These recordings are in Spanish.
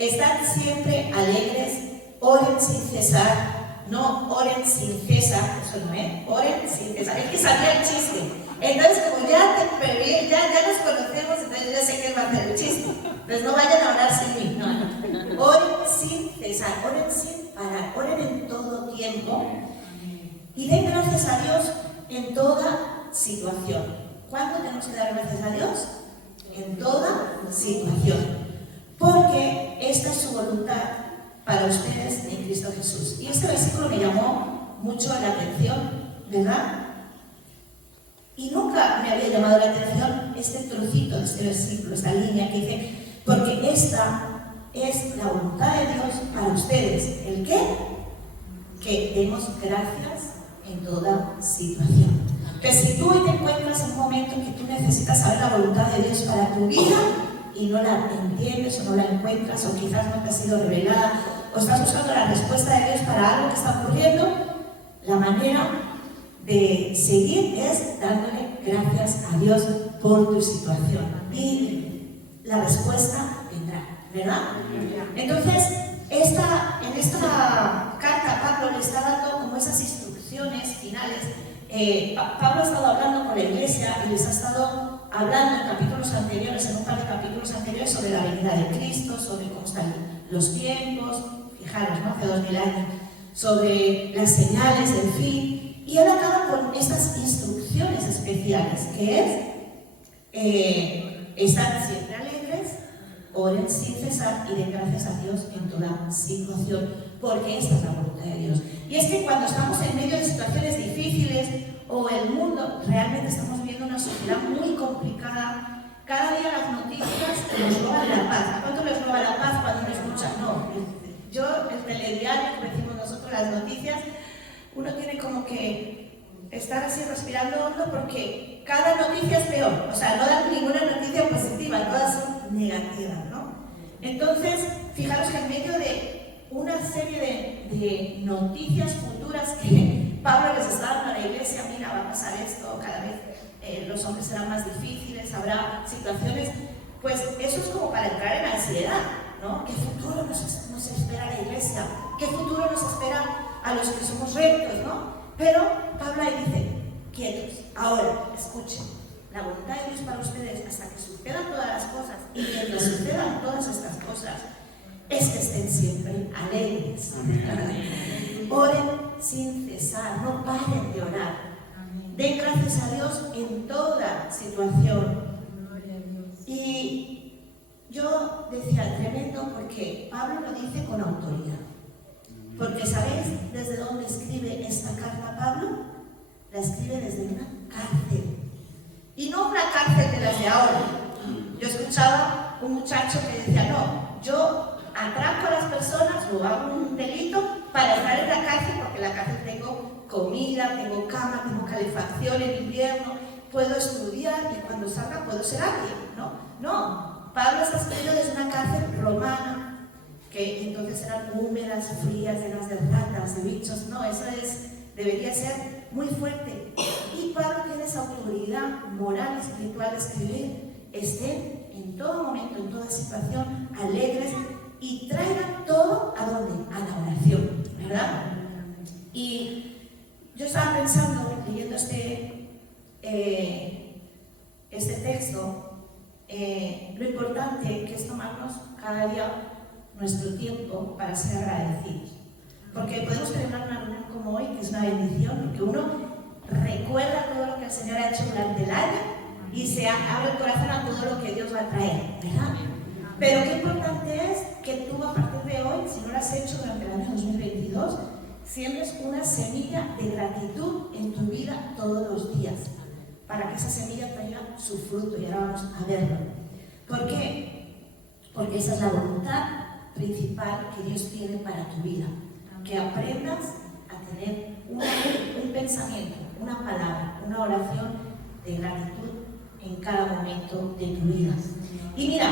Estad siempre alegres, oren sin cesar, no oren sin cesar, eso no es, oren sin cesar. Es que sabía el chiste. Entonces, como ya nos conocemos, entonces yo ya sé que él va a hacer el chiste. Entonces no vayan a orar sin mí, no. Oren sin cesar, oren sin parar, oren en todo tiempo. Y den gracias a Dios en toda situación. ¿Cuándo tenemos que dar gracias a Dios? En toda situación. Porque esta es su voluntad para ustedes en Cristo Jesús. Y este versículo me llamó mucho la atención, ¿verdad? Y nunca me había llamado la atención este trocito de este versículo, esta línea que dice, porque esta es la voluntad de Dios para ustedes. ¿El qué? Que demos gracias en toda situación. Que si tú hoy te encuentras en un momento que tú necesitas saber la voluntad de Dios para tu vida y no la entiendes o no la encuentras o quizás no te ha sido revelada o estás buscando la respuesta de Dios para algo que está ocurriendo, la manera de seguir es dándole gracias a Dios por tu situación y la respuesta vendrá, ¿verdad? Entonces, en esta carta Pablo le está dando como esas instrucciones finales. Pablo ha estado hablando con la iglesia y les ha estado hablando en capítulos anteriores, en un par de capítulos anteriores, sobre la venida de Cristo, sobre cómo están los tiempos, fijaros, ¿no? Hace 2000 años, sobre las señales del fin, y él acaba con estas instrucciones especiales, que es estar siempre alegres, oren sin cesar y den gracias a Dios en toda situación, porque esta es la voluntad de Dios. Y es que cuando estamos en medio de situaciones difíciles o el mundo, realmente estamos viviendo una sociedad muy complicada. Cada día las noticias nos roban la paz. ¿A cuánto les roba la paz cuando uno escucha? No, yo, el telediario, que decimos nosotros las noticias, uno tiene como que estar así respirando hondo porque cada noticia es peor. O sea, no dan ninguna noticia positiva, todas son negativas, ¿no? Entonces, fijaros que en medio de una serie de noticias futuras que Pablo les está dando a la iglesia, mira, va a pasar esto, cada vez los hombres serán más difíciles, habrá situaciones, pues eso es como para entrar en ansiedad, ¿no? ¿Qué futuro nos espera a la iglesia? ¿Qué futuro nos espera a los que somos rectos, ¿no? Pero Pablo ahí dice, quietos, ahora, escuchen, la voluntad de Dios para ustedes hasta que sucedan todas las cosas y mientras sucedan todas estas cosas, es que estén siempre alegres. Oren sin cesar, no paren de orar. Den gracias a Dios en toda situación. Y yo decía, tremendo, porque Pablo lo dice con autoridad. Porque ¿sabéis desde dónde escribe esta carta Pablo? La escribe desde una cárcel. Y no una cárcel de las de ahora. Yo escuchaba un muchacho que decía, no, yo atraco a las personas o hago un delito para entrar en la cárcel, porque en la cárcel tengo comida, tengo cama, tengo calefacción en invierno, puedo estudiar y cuando salga puedo ser alguien, ¿no? No, Pablo está escribiendo desde una cárcel romana, que entonces eran húmedas, frías, llenas de ratas, de bichos, no, eso debería ser muy fuerte. Y Pablo tiene esa autoridad moral y espiritual de escribir, estén en todo momento, en toda situación, alegres, y traigan todo ¿a dónde? A la oración, ¿verdad? Y yo estaba pensando, leyendo este texto, lo importante que es tomarnos cada día nuestro tiempo para ser agradecidos. Porque podemos celebrar una reunión como hoy, que es una bendición, porque uno recuerda todo lo que el Señor ha hecho durante el año y se abre el corazón a todo lo que Dios va a traer, ¿verdad? Pero qué importante es que tú a partir de hoy, si no lo has hecho durante el año 2022, siembres una semilla de gratitud en tu vida todos los días, para que esa semilla traiga su fruto, y ahora vamos a verlo. ¿Por qué? Porque esa es la voluntad principal que Dios tiene para tu vida, que aprendas a tener un pensamiento, una palabra, una oración de gratitud en cada momento de tu vida. Y mira,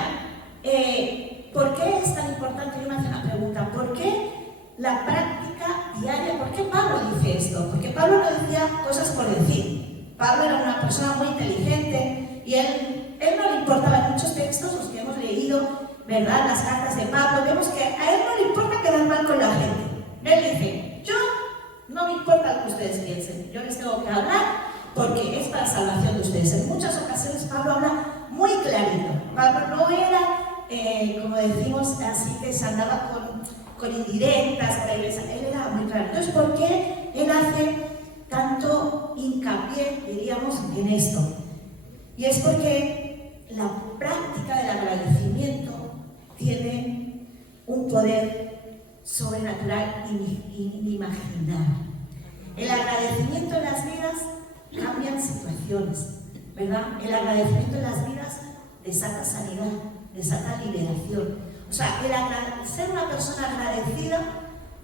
¿por qué es tan importante? Yo me hacía una pregunta, ¿por qué la práctica diaria? ¿Por qué Pablo dice esto? Porque Pablo no decía cosas por decir. Pablo era una persona muy inteligente y él no le importaban muchos textos, los que hemos leído, ¿verdad?, las cartas de Pablo, vemos que a él no le importa quedar mal con la gente. Él dice, yo no me importa lo que ustedes piensen, yo les tengo que hablar porque es para salvación de ustedes. En muchas ocasiones Pablo habla muy clarito. Pablo no era, como decimos, así que se andaba con indirectas para la iglesia. Él era muy claro. Entonces, ¿por qué él hace tanto hincapié, diríamos, en esto? Y es porque la práctica del agradecimiento tiene un poder sobrenatural inimaginable. El agradecimiento en las vidas cambian situaciones, ¿verdad? El agradecimiento en las vidas desata sanidad, desata liberación. O sea, ser una persona agradecida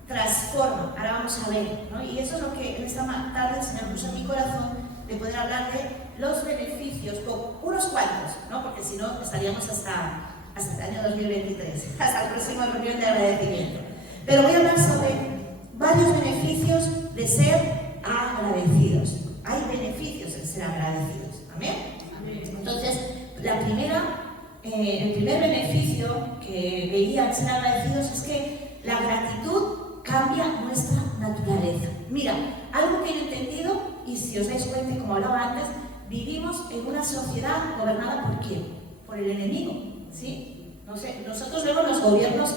transforma. Ahora vamos a ver, ¿no? Y eso es lo que en esta tarde el Señor puso en mi corazón, de poder hablar de los beneficios, con unos cuantos, ¿no? Porque si no estaríamos hasta el año 2023, hasta el próximo reunión de agradecimiento. Pero voy a hablar sobre varios beneficios de ser agradecidos. Hay beneficios en ser agradecidos. ¿Amén? Entonces, el primer beneficio que veía en ser agradecidos es que la gratitud cambia nuestra naturaleza. Mira, algo que he entendido, y si os dais cuenta, como hablaba antes, vivimos en una sociedad gobernada ¿por quién? Por el enemigo, ¿sí? No sé, nosotros vemos los gobiernos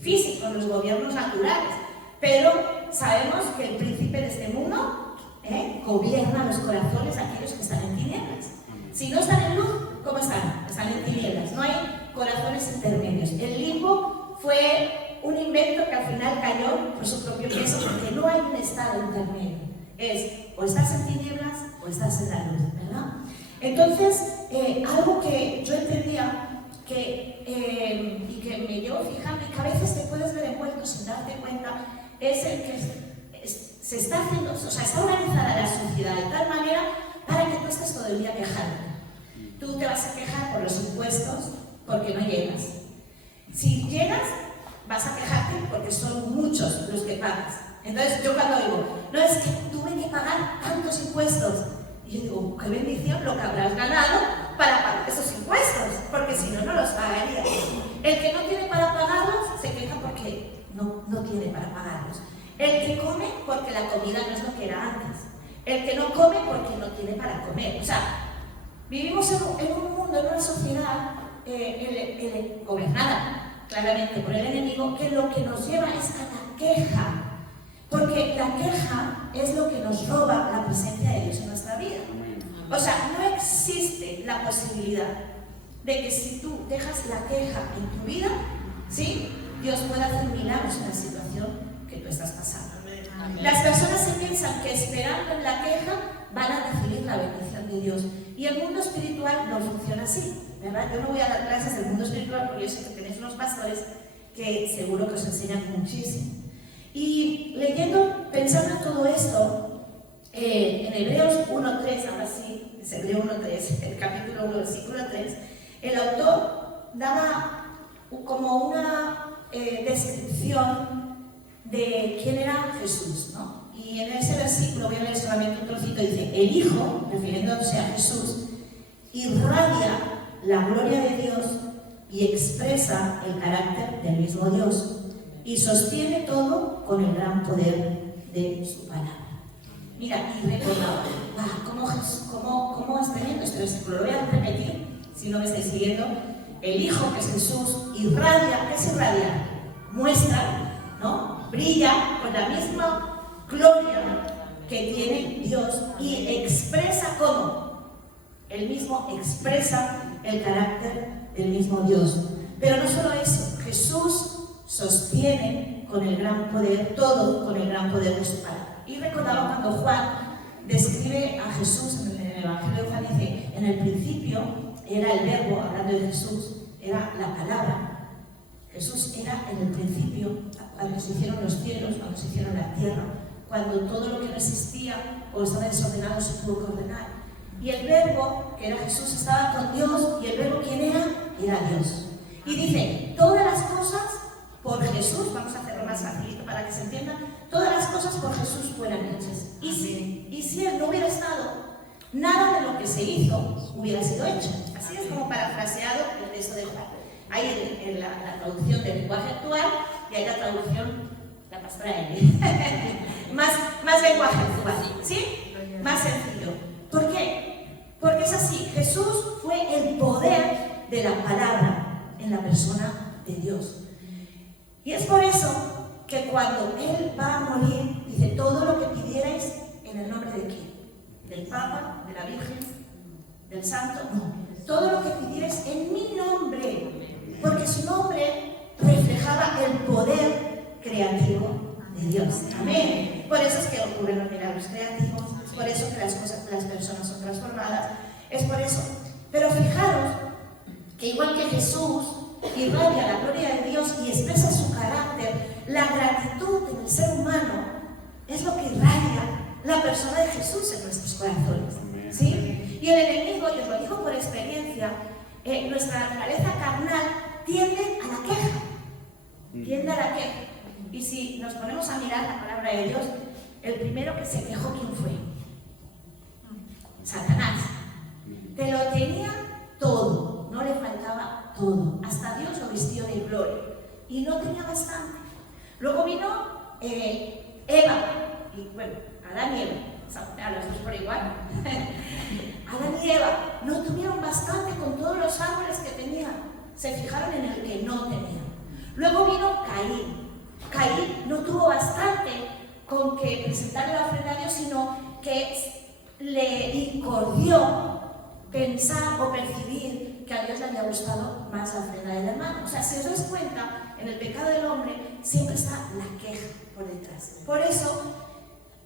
físicos, los gobiernos naturales, pero sabemos que el príncipe de este mundo gobierna los corazones de aquellos que están en tinieblas. Si no están en luz, ¿cómo están? Están en tinieblas, no hay corazones intermedios. El limbo fue un invento que al final cayó por su propio peso, porque no hay un estado intermedio. Es o estás en tinieblas o estás en la luz, ¿verdad? Entonces, algo que yo entendía y que me llevo fijando y que a veces te puedes ver envuelto sin darte cuenta, es el que se está haciendo, o sea, está organizada la sociedad de tal manera para que tú estés todo el día quejando. Tú te vas a quejar por los impuestos porque no llegas. Si llegas, vas a quejarte porque son muchos los que pagas. Entonces yo cuando digo, no, es que tuve que pagar tantos impuestos, y yo digo, qué bendición lo que habrás ganado para pagar esos impuestos, porque si no, no los pagarías. El que no tiene para pagarlos se queja porque no tiene para pagarlos. El que come porque la comida no es lo que era antes. El que no come porque no tiene para comer. O sea, vivimos en un mundo, en una sociedad gobernada claramente por el enemigo, que lo que nos lleva es a la queja. Porque la queja es lo que nos roba la presencia de Dios en nuestra vida. O sea, no existe la posibilidad de que si tú dejas la queja en tu vida, ¿sí?, Dios pueda hacer milagros en la situación que tú estás pasando. Amén. Las personas se piensan que esperando en la queja van a recibir la bendición de Dios. Y el mundo espiritual no funciona así, ¿verdad? Yo no voy a dar clases del mundo espiritual porque yo sé que tenéis unos pastores que seguro que os enseñan muchísimo. Y leyendo, pensando en todo esto, en Hebreos 1.3, ahora sí, es Hebreo 1.3, el capítulo 1, versículo 3, el autor daba como una descripción de quién era Jesús, ¿no? Y en ese versículo, voy a leer solamente un trocito, dice, el Hijo, refiriéndose a Jesús, irradia la gloria de Dios y expresa el carácter del mismo Dios, y sostiene todo con el gran poder de su palabra. Mira, y recordaba, ¿cómo es tremendo este versículo? Lo voy a repetir, si no me estáis siguiendo. El Hijo, que es Jesús, irradia, ¿qué es irradiar? Muestra, ¿no? Brilla con la misma gloria que tiene Dios y expresa ¿cómo? Él mismo expresa el carácter del mismo Dios. Pero no solo eso, Jesús sostiene con el gran poder, todo con el gran poder de su palabra. Y recordaba cuando Juan describe a Jesús en el Evangelio de Juan, dice, en el principio era el verbo, hablando de Jesús, era la palabra. Jesús era en el principio, cuando se hicieron los cielos, cuando se hicieron la tierra, cuando todo lo que no existía o estaba desordenado se tuvo que ordenar. Y el verbo, que era Jesús, estaba con Dios, y el verbo, ¿quién era? Era Dios. Y dice, todas las cosas por Jesús, vamos a hacerlo más facilito para que se entienda, todas las cosas por Jesús fueran hechas. Y si Él no hubiera estado, nada de lo que se hizo hubiera sido hecho. Así es como parafraseado el texto de Juan. hay en la traducción del lenguaje actual y hay la traducción, la pastora más lenguaje actual, ¿sí? Más sencillo. ¿Por qué? Porque es así, Jesús fue el poder de la palabra en la persona de Dios. Y es por eso que cuando Él va a morir, dice, todo lo que pidierais en el nombre de quién, del Papa, de la Virgen, del Santo, no. Todo lo que pidierais en mi nombre, porque su nombre reflejaba el poder creativo de Dios. Amén. Por eso es que ocurren los milagros creativos, es por eso que las personas son transformadas, es por eso. Pero fijaros que igual que Jesús irradia la gloria de Dios y expresa su carácter, la gratitud en el ser humano es lo que irradia la persona de Jesús en nuestros corazones, ¿sí? Y el enemigo, y os lo digo por experiencia, nuestra naturaleza carnal tiende a la queja, y si nos ponemos a mirar la palabra de Dios, el primero que se quejó, ¿quién fue? Satanás. Te lo tenía todo, no le faltaba todo, hasta Dios lo vistió de gloria y no tenía bastante. Luego vino Eva, y bueno, Adán y Eva, a los dos por igual. Adán y Eva no tuvieron bastante con todos los árboles que tenían, se fijaron en el que no tenían. Luego vino Caín. Caín no tuvo bastante con que presentara la ofrenda a Dios, sino que le incordió pensar o percibir que a Dios le había gustado más la ofrenda del hermano. O sea, si os dais cuenta, en el pecado del hombre siempre está la queja por detrás. Por eso,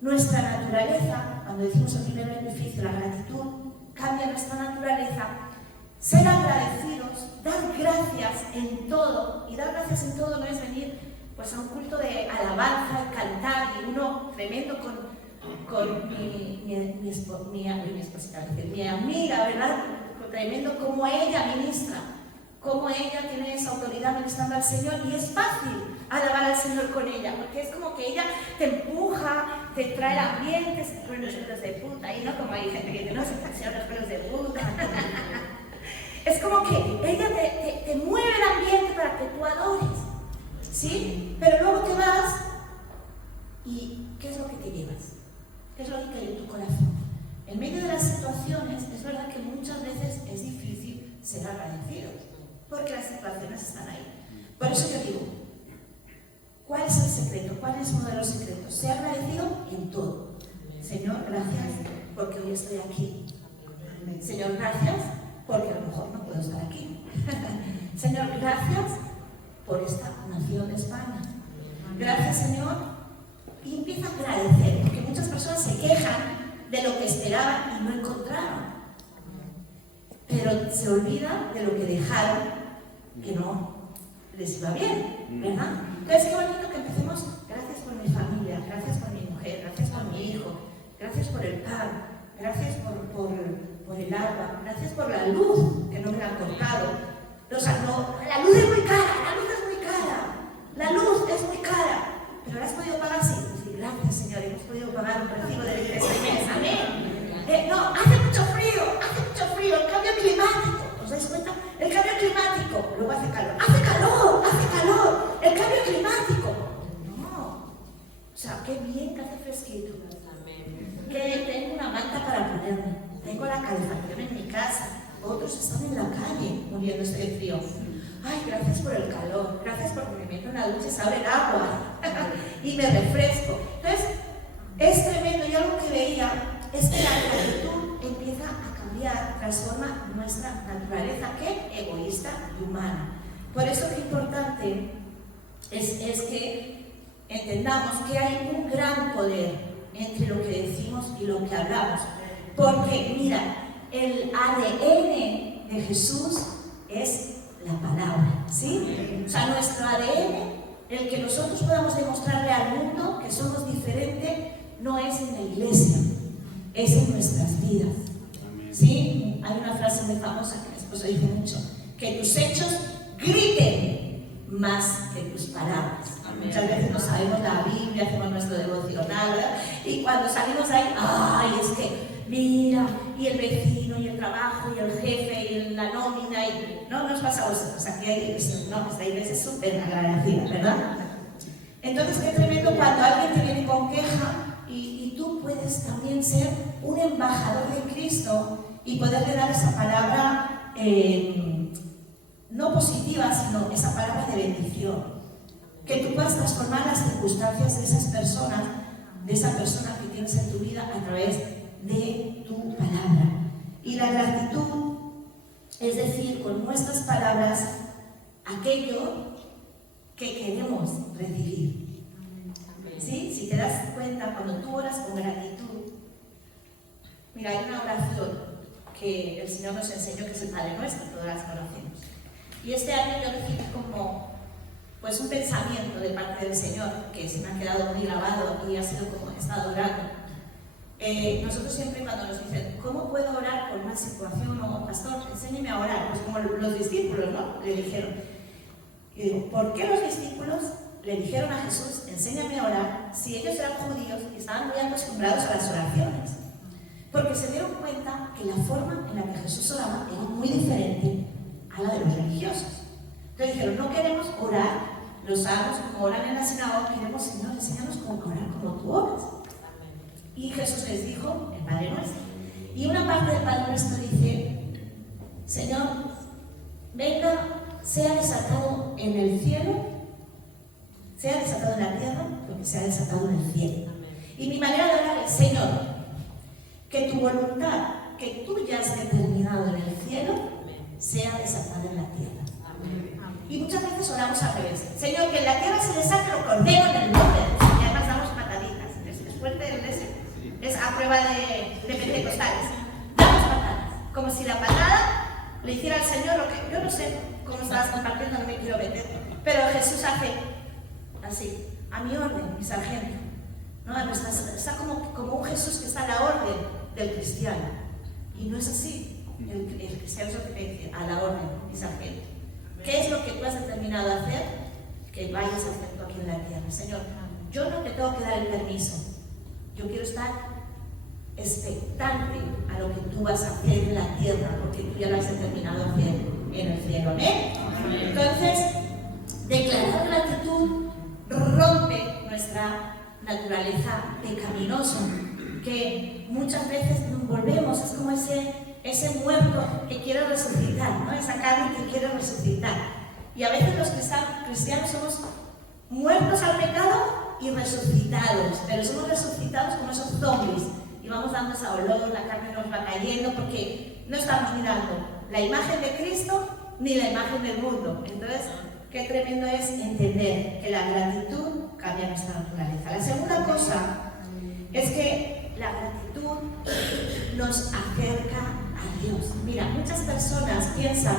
nuestra naturaleza, cuando decimos el primer beneficio, la gratitud, cambia nuestra naturaleza. Ser agradecidos, dar gracias en todo, y dar gracias en todo no es venir pues a un culto de alabanza y cantar, y uno tremendo con mi amiga, ¿verdad? Tremendo como ella ministra, como ella tiene esa autoridad ministrando al Señor, y es fácil alabar al Señor con ella, porque es como que ella te empuja, te trae el ambiente, se ponen los pelos de puta, y no como hay gente que dice, no, se taxean los pelos de puta. Es como que ella te mueve el ambiente para que tú adores, ¿sí? Pero luego te vas, ¿y qué es lo que te llevas? ¿Qué es lo que hay en tu corazón? En medio de las situaciones, es verdad que muchas veces es difícil ser agradecidos, porque las situaciones están ahí. Por eso yo digo, ¿cuál es el secreto? ¿Cuál es uno de los secretos? Ser agradecido en todo. Señor, gracias porque hoy estoy aquí. Señor, gracias porque a lo mejor no puedo estar aquí. Señor, gracias por esta nación de España. Gracias, Señor. Y empieza a agradecer, porque muchas personas se quejan de lo que esperaban y no encontraron, pero se olvidan de lo que dejaron que no les iba bien, ¿verdad? Entonces, qué bonito que empecemos, gracias por mi familia, gracias por mi mujer, gracias por mi hijo, gracias por el pan, gracias por el agua, gracias por la luz que no me la han cortado. O sea, no, la luz es muy cara, la luz es muy cara, pero la has podido pagar, sí. Gracias, Señor, hemos podido pagar un recibo de luz este mes. Amén. No, hace mucho frío, el cambio climático. ¿Os dais cuenta? El cambio climático, luego hace calor, el cambio climático. No. O sea, qué bien que hace fresquito. Que tengo una manta para ponerme, tengo la calefacción en mi casa, otros están en la calle muriéndose de frío. Ay, gracias por el calor, gracias porque me meto en la ducha y se abre el agua y me refresco. Entonces, es tremendo, y algo que veía es que la gratitud empieza a cambiar, transforma nuestra naturaleza, que es egoísta y humana. Por eso que importante es que entendamos que hay un gran poder entre lo que decimos y lo que hablamos. Porque, mira, el ADN de Jesús es la palabra, ¿sí? O sea, nuestro ADN, el que nosotros podamos demostrarle al mundo que somos diferentes, no es en la iglesia, es en nuestras vidas, ¿sí? Hay una frase muy famosa que mi esposo dice mucho, que tus hechos griten más que tus palabras. Muchas veces no sabemos la Biblia, hacemos nuestro devocional, ¿verdad? Y cuando salimos ahí, ay, es que, mira, y el vecino, y el trabajo y el jefe y la nómina y no nos pasa a vosotros, aquí hay, no, esta iglesia es súper agradecida, ¿verdad? Entonces qué tremendo cuando alguien te viene con queja y tú puedes también ser un embajador de Cristo y poderle dar esa palabra no positiva, sino esa palabra de bendición, que tú puedas transformar las circunstancias de esas personas, de esa persona que tienes en tu vida a través de tu palabra. Y la gratitud es decir con nuestras palabras aquello que queremos recibir. ¿Sí? Si te das cuenta, cuando tú oras con gratitud, mira, hay una oración que el Señor nos enseñó, que es el Padre Nuestro, todas las conocemos. Y este año yo recibí como pues un pensamiento de parte del Señor que se me ha quedado muy grabado y ha sido como he estado orando. Nosotros siempre cuando nos dicen, ¿cómo puedo orar por una situación? O pastor, enséñeme a orar, pues como los discípulos, ¿no? Le dijeron. Y digo, ¿por qué los discípulos le dijeron a Jesús, enséñame a orar, si ellos eran judíos y estaban muy acostumbrados a las oraciones? Porque se dieron cuenta que la forma en la que Jesús oraba era muy diferente a la de los religiosos. Entonces dijeron, no queremos orar los salmos como oran en la sinagoga, queremos, Señor, enséñanos cómo orar como tú oras. Y Jesús les dijo, el Padre Nuestro. Y una parte del Padre Nuestro dice, Señor, venga, sea desatado en el cielo, sea desatado en la tierra, porque sea desatado en el cielo. Y mi manera de orar es, Señor, que tu voluntad, que tú ya has determinado en el cielo, sea desatada en la tierra. Y muchas veces oramos al revés. Señor, que en la tierra se desate lo ordeno en el nombre de Dios. Y además damos pataditas. Es fuerte el ese. Es a prueba de pentecostales. Damos patadas. Como si la patada le hiciera al Señor lo que... Yo no sé cómo estabas compartiendo, no me quiero meter. Pero Jesús hace así, a mi orden, mi sargento. ¿No? Está como un Jesús que está a la orden del cristiano. Y no es así. El cristiano es lo que te dice, a la orden, mi sargento. ¿Qué es lo que tú has determinado hacer? Que vayas a hacer tú aquí en la tierra. Señor, yo no te tengo que dar el permiso. Yo quiero estar expectante a lo que tú vas a hacer en la tierra, porque tú ya lo has determinado hacer en el cielo. ¿Amén? Entonces, declarar gratitud rompe nuestra naturaleza pecaminosa, que muchas veces nos volvemos, es como ese muerto que quiere resucitar, ¿no? Esa carne que quiere resucitar. Y a veces los cristianos somos muertos al pecado y resucitados, pero somos resucitados como esos zombies y vamos dando ese olor, la carne nos va cayendo porque no estamos mirando la imagen de Cristo ni la imagen del mundo. Entonces, qué tremendo es entender que la gratitud cambia nuestra naturaleza. La segunda cosa es que la gratitud nos acerca a Dios. Mira, muchas personas piensan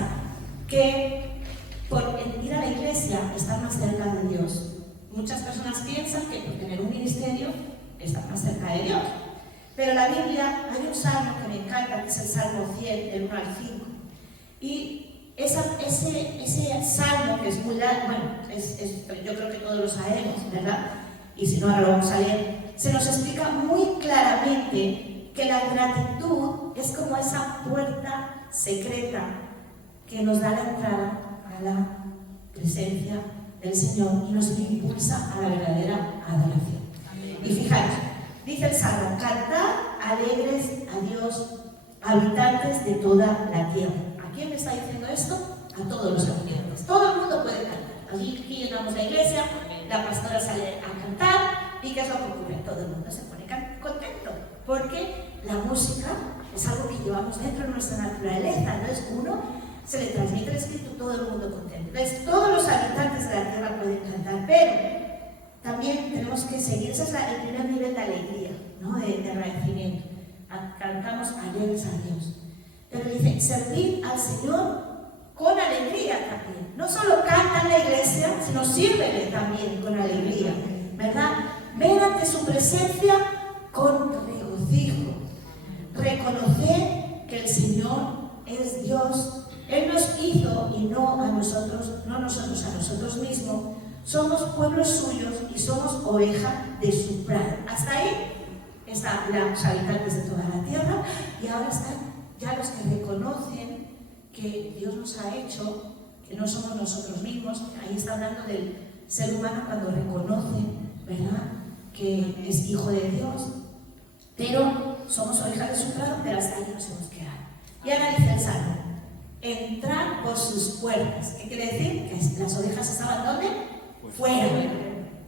que por ir a la iglesia están más cerca de Dios. Muchas personas piensan que por tener un ministerio están más cerca de Dios. Pero en la Biblia hay un salmo que me encanta, que es el Salmo 100, del 1 al 5. Y ese salmo, que es muy largo, bueno, yo creo que todos lo sabemos, ¿verdad? Y si no, ahora lo vamos a leer. Se nos explica muy claramente que la gratitud es como esa puerta secreta que nos da la entrada a la presencia del Señor y nos impulsa a la verdadera adoración. Y fijaros, dice el Salmo, cantad alegres a Dios, habitantes de toda la tierra. ¿A quién le está diciendo esto? A todos los habitantes. Todo el mundo puede cantar. Aquí llegamos a la iglesia, la pastora sale a cantar, ¿y qué es lo que ocurre? Todo el mundo se pone contento, porque la música es algo que llevamos dentro de nuestra naturaleza. Entonces uno se le transmite el espíritu, todo el mundo contento. Entonces todos los habitantes de la tierra pueden cantar, pero también tenemos que seguir, ese es el primer nivel de alegría, ¿no? de agradecimiento. Cantamos alegres a Dios. Pero dice, servir al Señor con alegría también. No solo canta en la iglesia, sino sírvele también con alegría, ¿verdad? Ven ante su presencia con regocijo. Reconocer que el Señor es Dios. Él nos hizo y no nosotros a nosotros mismos. Somos pueblos suyos y somos oveja de su prado. Hasta ahí están los habitantes de toda la tierra y ahora están ya los que reconocen que Dios nos ha hecho, que no somos nosotros mismos. Ahí está hablando del ser humano cuando reconoce, ¿verdad?, que es hijo de Dios, pero somos ovejas de su prado, pero hasta ahí nos hemos quedado. Y ahora dice el Salmo: entrar por sus puertas. ¿Qué quiere decir? Que las ovejas estaban ¿dónde? Fuera.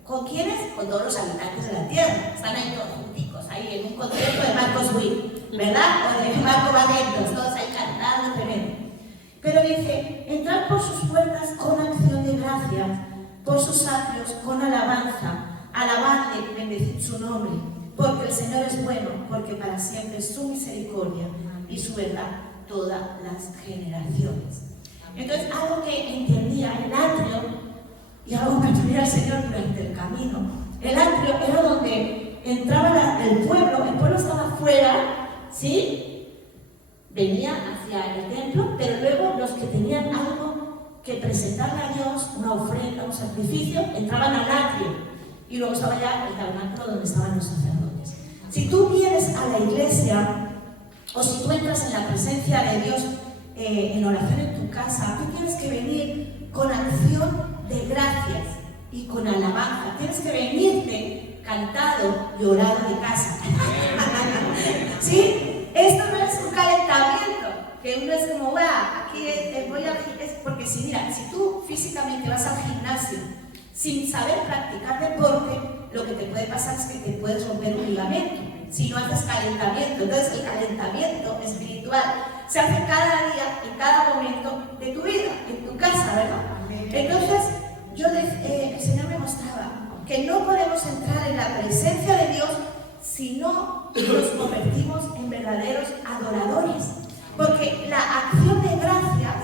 ¿Con quiénes? Con todos los habitantes de la tierra. Están ahí todos junticos, ahí en un concierto de Marcos Witt, ¿verdad? O de Marco Barrientos, todos ahí cantando, tremendo. Pero dice: entrar por sus puertas con acción de gracias, por sus atrios con alabanza, alabadle, bendecid su nombre, porque el Señor es bueno, porque para siempre es su misericordia y su verdad todas las generaciones. Entonces, algo que entendía el atrio, y algo que entendía el Señor durante el camino, el atrio era donde entraba el pueblo estaba fuera, ¿sí? Venía hacia el templo, pero luego los que tenían algo que presentarle a Dios, una ofrenda, un sacrificio, entraban al atrio, y luego estaba ya el tabernáculo donde estaban los sacerdotes. Si tú vienes a la iglesia, o si tú entras en la presencia de Dios en oración en tu casa, tú tienes que venir con acción de gracias y con alabanza. Tienes que venirte cantado y orado de casa. ¿Sí? Esto no es un calentamiento, que uno es como, aquí voy al gimnasio. Porque si tú físicamente vas al gimnasio sin saber practicar deporte, lo que te puede pasar es que te puedes romper un ligamento si no haces calentamiento. Entonces el calentamiento espiritual se hace cada día, en cada momento de tu vida, en tu casa, ¿verdad? Entonces el Señor me mostraba que no podemos entrar en la presencia de Dios si no nos convertimos en verdaderos adoradores, porque la acción de gracias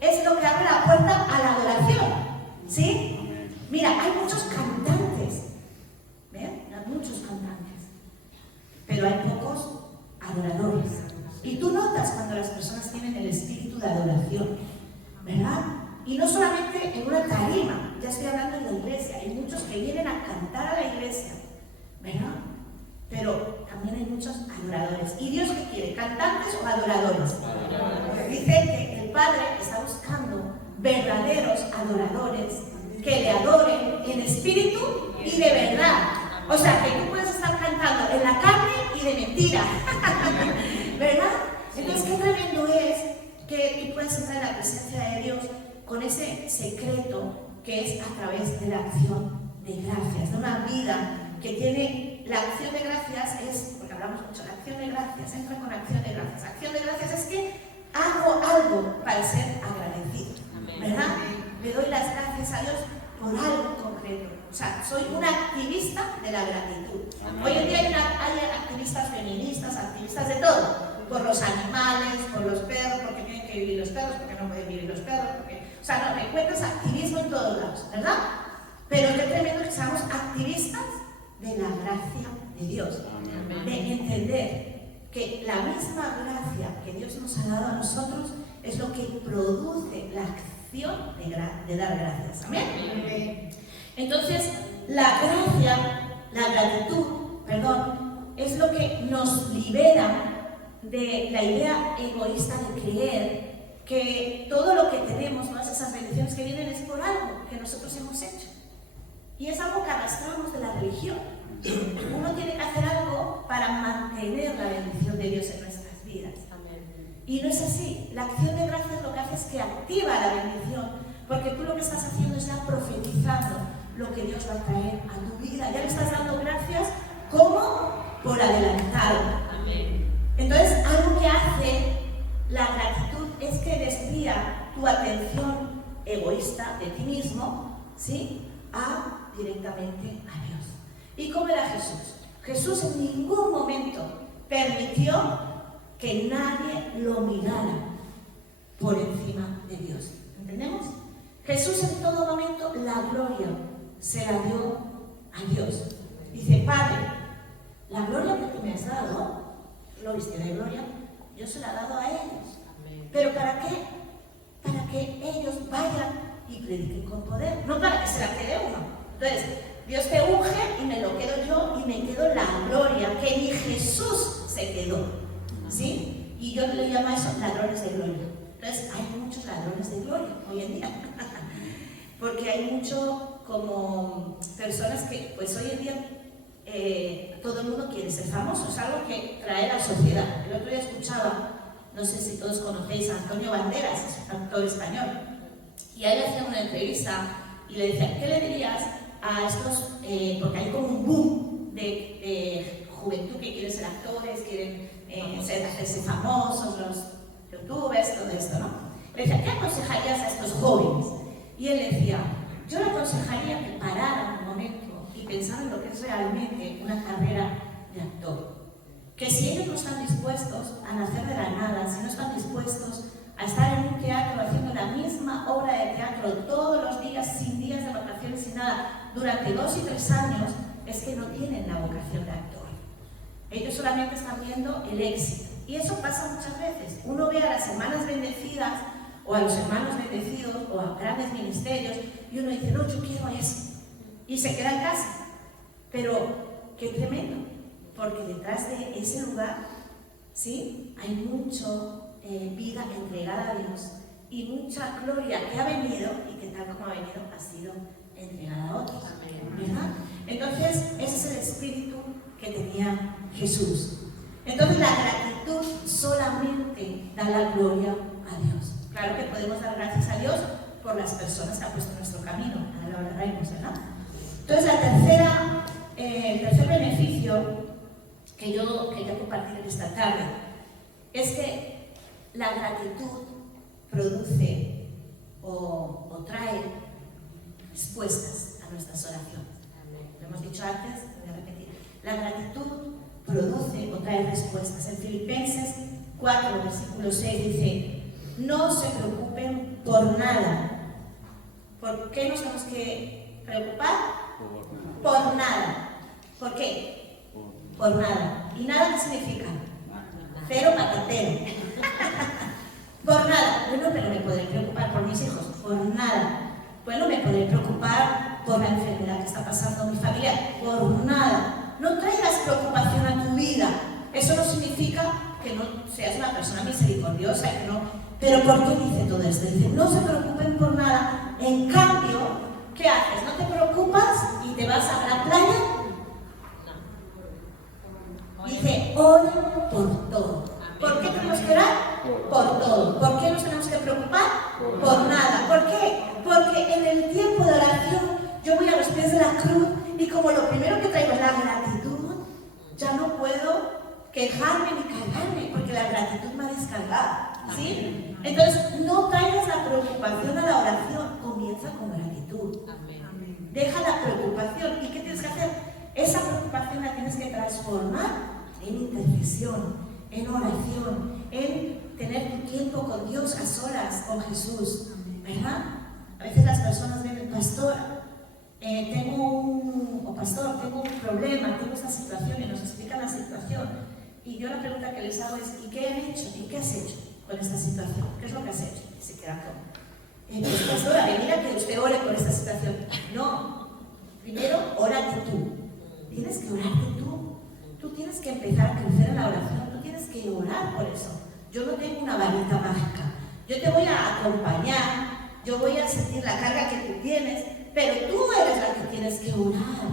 es lo que abre la puerta a la adoración, ¿sí? Mira, hay muchos cantantes, ¿ven? Hay muchos cantantes, pero hay pocos adoradores. Y tú notas cuando las personas tienen el espíritu de adoración, ¿verdad? Y no solamente en una tarima, ya estoy hablando en la iglesia, hay muchos que vienen a cantar a la iglesia, ¿verdad? Pero también hay muchos adoradores. ¿Y Dios qué quiere? ¿Cantantes o adoradores? Dice que el Padre está buscando verdaderos adoradores que le adoren en espíritu y de verdad. O sea, que tú puedes estar cantando en la carne y de mentira. ¿Verdad? Entonces, qué tremendo es que tú puedas entrar en la presencia de Dios con ese secreto que es a través de la acción de gracias, de una vida que tiene la acción de gracias, es, porque hablamos mucho, la acción de gracias, entra con acción de gracias. Acción de gracias es que hago algo para ser agradecido, ¿verdad? Le doy las gracias a Dios por algo concreto. O sea, soy una activista de la gratitud. Hoy en día hay activistas feministas, activistas de todo. Por los animales, por los perros, porque tienen que vivir los perros, porque no pueden vivir los perros, porque... O sea, no, me encuentras activismo en todos lados, ¿verdad? Pero qué tremendo que seamos activistas de la gracia de Dios. De entender que la misma gracia que Dios nos ha dado a nosotros es lo que produce la acción de dar gracias. ¿Amén? Entonces, la gracia, la gratitud, es lo que nos libera de la idea egoísta de creer que todo lo que tenemos, todas esas bendiciones que vienen, es por algo que nosotros hemos hecho. Y es algo que arrastramos de la religión. Uno tiene que hacer algo para mantener la bendición de Dios en nuestras vidas. Y no es así. La acción de gracias lo que hace es que activa la bendición, porque tú lo que estás haciendo es ya profetizando lo que Dios va a traer a tu vida. Ya le estás dando gracias como por adelantado. Entonces, algo que hace la gratitud es que desvía tu atención egoísta de ti mismo, ¿sí?, directamente a Dios. ¿Y cómo era Jesús? Jesús en ningún momento permitió que nadie lo mirara por encima de Dios. ¿Entendemos? Jesús en todo momento la gloria se la dio a Dios. Dice: Padre, la gloria que tú me has dado, lo viste de gloria, yo se la he dado a ellos. ¿Pero para qué? Para que ellos vayan y prediquen con poder, no para que se la quede uno. Entonces, Dios te unge y me lo quedo yo y me quedo la gloria que ni Jesús se quedó, ¿sí? Y yo le llamo a eso ladrones de gloria. Entonces, hay muchos ladrones de gloria hoy en día. Porque hay mucho como personas que, pues hoy en día, todo el mundo quiere ser famoso. Es algo que trae la sociedad. El otro día escuchaba, no sé si todos conocéis a Antonio Banderas, es un actor español. Y a él le hacía una entrevista y le decía, ¿qué le dirías a estos? Porque hay como un boom de juventud que quieren ser actores, quieren hacerse famosos, los youtubers, todo esto, ¿no? Le decía, ¿qué aconsejarías a estos jóvenes? Y él decía, yo le aconsejaría que pararan un momento y pensaran en lo que es realmente una carrera de actor. Que si ellos no están dispuestos a nacer de la nada, si no están dispuestos a estar en un teatro haciendo la misma obra de teatro todos los días, sin días de vacaciones, sin nada, durante 2 y 3 años, es que no tienen la vocación de actor. Ellos solamente están viendo el éxito. Y eso pasa muchas veces. Uno ve a las hermanas bendecidas, o a los hermanos bendecidos, o a grandes ministerios, y uno dice, no, yo quiero eso. Y se queda en casa. Pero, qué tremendo, porque detrás de ese lugar, ¿sí?, hay mucho vida entregada a Dios y mucha gloria que ha venido y que tal como ha venido ha sido entregada a otros, ¿verdad? Entonces ese es el espíritu que tenía Jesús. Entonces la gratitud solamente da la gloria a Dios. Claro que podemos dar gracias a Dios por las personas que ha puesto en nuestro camino, ahora lo hablaremos, ¿verdad? Entonces el tercer beneficio que yo quería compartir esta tarde es que la gratitud produce o trae respuestas a nuestras oraciones. Lo hemos dicho antes, voy a repetir. La gratitud produce o trae respuestas. En Filipenses 4, versículo 6 dice, no se preocupen por nada. ¿Por qué nos tenemos que preocupar? Por nada. ¿Por qué? Por nada. ¿Y nada qué significa? Cero patatero. Por nada. Bueno, pero me podré preocupar por mis hijos. Por nada. Bueno, me podré preocupar por la enfermedad que está pasando a mi familia. Por nada. No traigas preocupación a tu vida. Eso no significa que no seas una persona misericordiosa y que no. Pero ¿por qué dice todo esto? Dice, no se preocupen por nada. En cambio, ¿qué haces? ¿No te preocupas y te vas a la playa? Dice, oren por todo. ¿Por qué tenemos que orar? Por todo. ¿Por qué nos tenemos que preocupar? Por nada. ¿Por qué? Porque en el tiempo de oración yo voy a los pies de la cruz y como lo primero que traigo es la gratitud, ya no puedo quejarme ni cargarme porque la gratitud me ha descargado. ¿Sí? Entonces, no traigas la preocupación a la oración, comienza con gratitud. Deja la preocupación. ¿Y qué tienes que hacer? Esa preocupación la tienes que transformar en intercesión, en oración, en tener tu tiempo con Dios a solas, con Jesús, ¿verdad? A veces las personas ven, pastor, tengo un problema, tengo esta situación, y nos explican la situación. Y yo la pregunta que les hago es, ¿y qué han hecho? ¿Y qué has hecho con esta situación? ¿Qué es lo que has hecho? Y se quedan como, pues pastora, venir a que usted ore por esta situación. No, primero, órate tú. Tienes que orarte tú. Tú tienes que empezar a crecer en la oración, tú tienes que orar por eso. Yo no tengo una varita mágica. Yo te voy a acompañar, yo voy a sentir la carga que tú tienes, pero tú eres la que tienes que orar.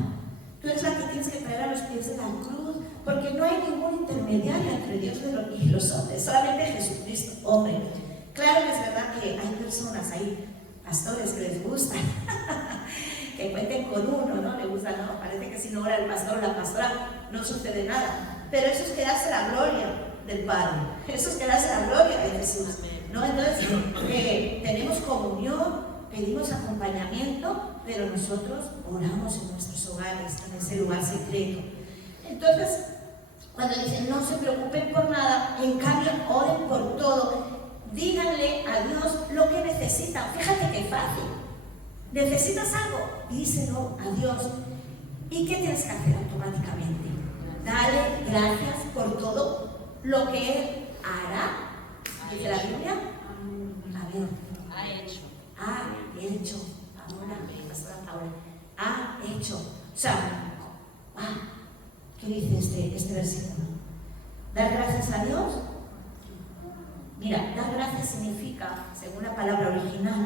Tú eres la que tienes que traer a los pies de la cruz, porque no hay ningún intermediario entre Dios y los hombres, solamente Jesucristo, hombre. Claro que es verdad que hay personas, hay pastores que les gusta que cuenten con uno, ¿no? Le gusta, ¿no? Parece que si no ora el pastor o la pastora no sucede nada. Pero eso es quedarse la gloria del Padre. Eso es quedarse la gloria de Jesús, ¿no? Entonces, tenemos comunión, pedimos acompañamiento, pero nosotros oramos en nuestros hogares, en ese lugar secreto. Entonces, cuando dicen no se preocupen por nada, en cambio oren por todo, díganle a Dios lo que necesitan. Fíjate qué fácil. ¿Necesitas algo? Díselo a Dios. ¿Y qué tienes que hacer automáticamente? Dale gracias por todo lo que Él hará. Dice la Biblia. A ver. Ha hecho. Ahora. Ha hecho. O sea, ¿qué dice este versículo? Dar gracias a Dios Mira, dar gracias significa, según la palabra original,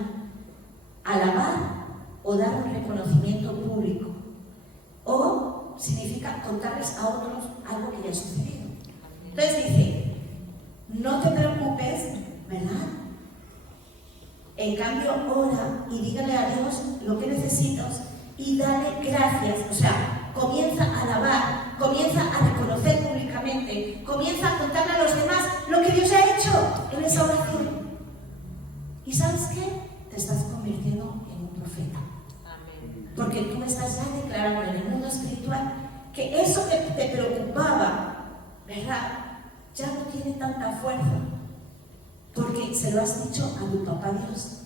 alabar o dar un reconocimiento público. O significa contarles a otros algo que ya ha sucedido. Entonces dice, no te preocupes, ¿verdad? En cambio, ora y dígale a Dios lo que necesitas y dale gracias. O sea, comienza a alabar, comienza a reconocer públicamente, comienza a contarle a los demás lo que Dios ha hecho en esa oración. ¿Y sabes qué? Te estás convirtiendo en un profeta. Porque tú estás ya declarando en el mundo espiritual que eso que te preocupaba, ¿verdad? Ya no tiene tanta fuerza. Porque se lo has dicho a tu papá Dios.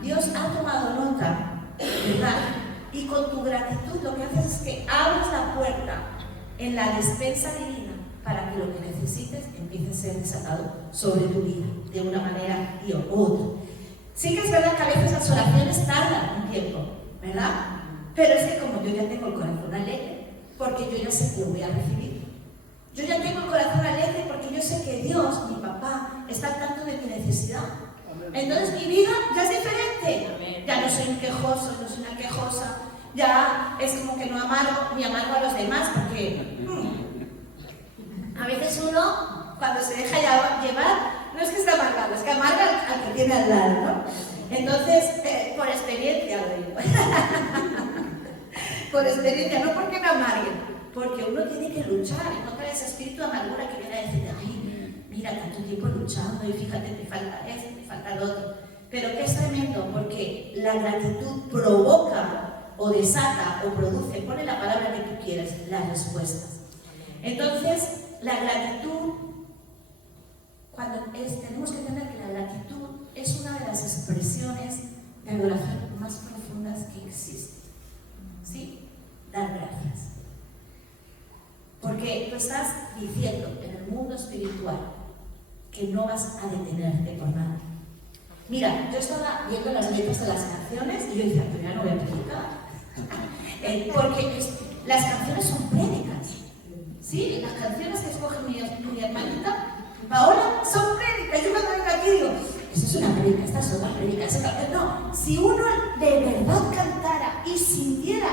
Dios ha tomado nota, ¿verdad? Y con tu gratitud lo que haces es que abres la puerta en la despensa divina para que lo que necesites empiece a ser desatado sobre tu vida de una manera y otra. Sí que es verdad que a veces las oraciones tardan un tiempo, ¿verdad? Pero es que como yo ya tengo el corazón alegre, porque yo ya sé que lo voy a recibir. Yo ya tengo el corazón alegre porque yo sé que Dios, mi papá, está al tanto de mi necesidad. Entonces mi vida ya es diferente. Ya no soy un quejoso, no soy una quejosa. Ya es como que no amargo, ni amargo a los demás, porque a veces uno, cuando se deja llevar, no es que esté amargado, es que amarga al que tiene al lado, ¿no? Entonces, por experiencia lo digo. Por experiencia, no porque me amarguen, porque uno tiene que luchar en contra de ese espíritu de amargura que viene a decir, ay, mira, tanto tiempo luchando y fíjate, te falta esto, te falta lo otro. Pero que es tremendo, porque la gratitud provoca o desata o produce, pone la palabra que tú quieras, las respuestas. Entonces, la gratitud, tenemos que entender que la gratitud es una de las expresiones de adoración más profundas que existen. ¿Sí? Dar gracias. Porque tú estás diciendo en el mundo espiritual que no vas a detenerte por nada. Mira, yo estaba viendo las letras de las canciones y yo decía, pero ya no voy a predicar. Porque las canciones son prédicas. ¿Sí? Las canciones que escoge mi hermanita Paola son prédicas. Yo cuando vengo aquí digo, eso es una prédica, esta es otra prédica. No, si uno de verdad cantara y sintiera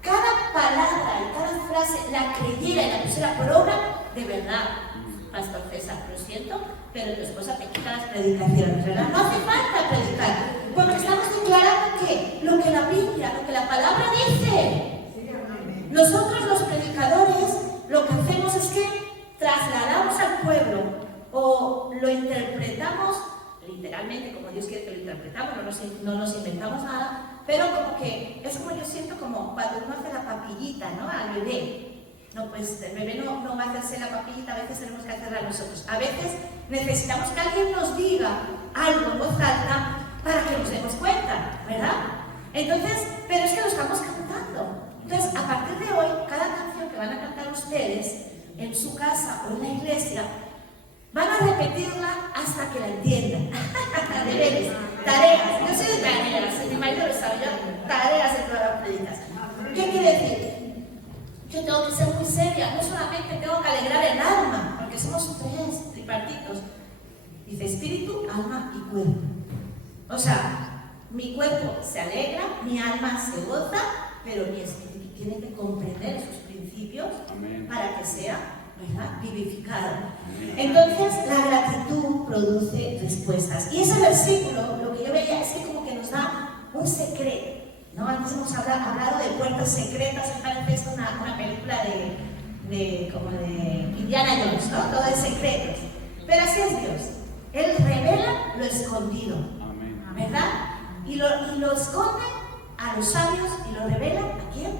cada palabra y cada frase, la creyera y la pusiera por obra, de verdad, Pastor César, lo siento, pero tu esposa te quita las predicaciones, ¿verdad? No hace falta predicar, porque estamos declarando que lo que la Biblia, lo que la palabra dice. Nosotros los predicadores lo que hacemos es que trasladamos al pueblo o lo interpretamos literalmente como Dios quiere que lo interpretamos, no nos inventamos nada, pero como que es como yo siento como cuando uno hace la papillita, ¿no? Al bebé. No, pues el bebé no va a hacerse la papillita, a veces tenemos que hacerla nosotros. A veces necesitamos que alguien nos diga algo en voz alta para que nos demos cuenta, ¿verdad? Entonces, pero es que lo estamos cantando. Entonces, a partir de hoy, cada canción que van a cantar ustedes en su casa o en la iglesia, van a repetirla hasta que la entiendan. Deberes, tareas. Yo soy de tareas, mi marido lo sabe, yo tareas en todas las predicaciones. ¿Qué quiere decir? Yo tengo que ser muy seria, no solamente tengo que alegrar el alma, porque somos tres tripartitos. Dice espíritu, alma y cuerpo. O sea, mi cuerpo se alegra, mi alma se goza, pero mi espíritu tiene que comprender sus principios. Amén. Para que sea, ¿verdad?, vivificado. Amén. Entonces, la gratitud produce respuestas. Y ese versículo, lo que yo veía es que como que nos da un secreto. ¿No? Antes hemos hablado de puertas secretas, me parece esto una película como de Indiana Jones, ¿no? Todo es secretos. Pero así es Dios. Él revela lo escondido, ¿verdad? Y lo esconde a los sabios y lo revela ¿a quién?